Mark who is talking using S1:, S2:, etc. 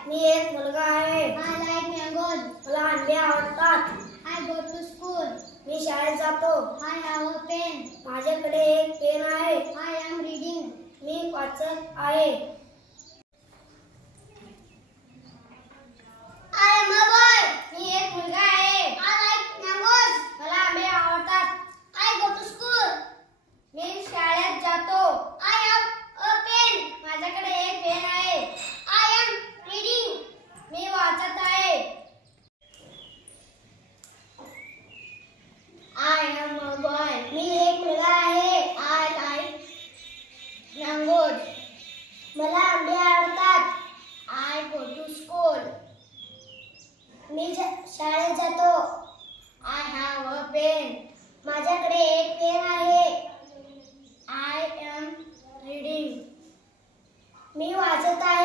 S1: मी एक मुलगा आहे.
S2: I like mangoes.
S1: मला आंबे आवडतात.
S2: I go to school.
S1: मी शाळेत जातो.
S2: I have a pen.
S1: माझ्याकडे एक पेन आहे.
S2: I am reading.
S1: मी वाचत आहे.
S2: I am a boy.
S1: मी एक मुलगा आहे.
S2: I like mangoes.
S1: मला आंबे आवडतात.
S2: I go to school.
S1: मी शाळेत जातो.
S2: I have a pen.
S1: माझ्याकडे एक पेन आहे.
S2: I am reading.
S1: मी वाचत आहे.
S2: I am a boy.
S1: मी एक मुलगा आहे.
S2: I like mangoes.
S1: मला आंबे आवडतात.
S2: I go to school.
S1: मी शाळेत जातो.
S2: I have a pen.
S1: माझ्याकडे एक पेन आहे.
S2: I am reading.
S1: मी वाचत आहे.